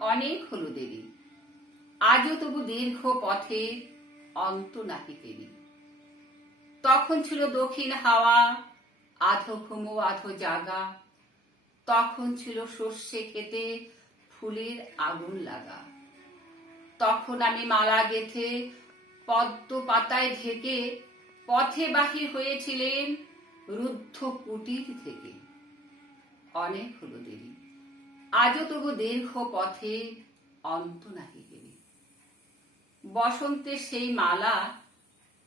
অনেক হলো দেরি, আজও তবু দীর্ঘ পথে অন্ত নাহি পেরি। তখন ছিল দক্ষিণ হাওয়া, আধো ঘুমো আধো জাগা। তখন ছিল সর্ষে খেতে ফুলের আগুন লাগা। তখন আমি মালা গেথে পদ্ম পাতায় ঢেকে পথে বাহির হয়েছিলেন রুদ্ধ কুটির থেকে। অনেক হলো দেরি, আজও তবু দীর্ঘ পথে অন্ত নাহি পেরি। বসন্তের সেই মালা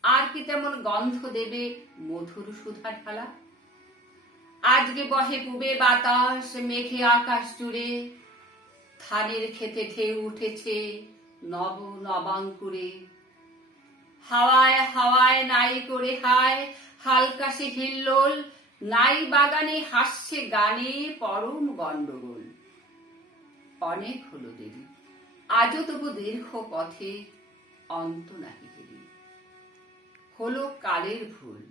আর কি তেমন গন্ধ দেবে মধুর সুধা ঢালা? আজকে বহে পুবে বাতাস মেঘে আকাশ জুড়ে, ধানের খেতে ঢেউ উঠেছে নব নবাঙ্কুরে। হাওয়ায় হাওয়ায় নাই করে হায় হালকা সে হিল্লোল, নাই বাগানে হাসছে গানে পরম গন্ডগোল। অনেক হলো দেরি, আজও তবু দীর্ঘ পথে অন্ত নাহি পেরি। হলো কালের ভুল,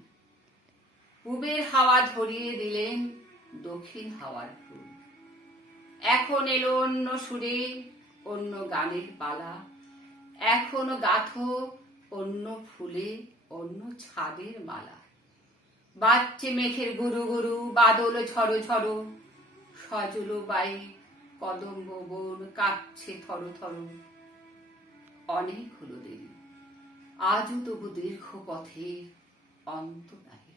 পূবের হাওয়া ধরিয়ে দিলেন দক্ষিণ হাওয়ার ফুল। এখন এলো অন্য সুরে অন্য গানের পালা, এখনো গাথো অন্য ফুলে অন্য ছাদের মালা। বাজছে মেঘের গুরু গুরু, বাদল ঝড়ো ঝড়ো, সজল বাই কদম্ব বন কাঁপছে থর থর। অনেক হলো দেরি, আজও তবু দীর্ঘ পথে অন্ত নাহি।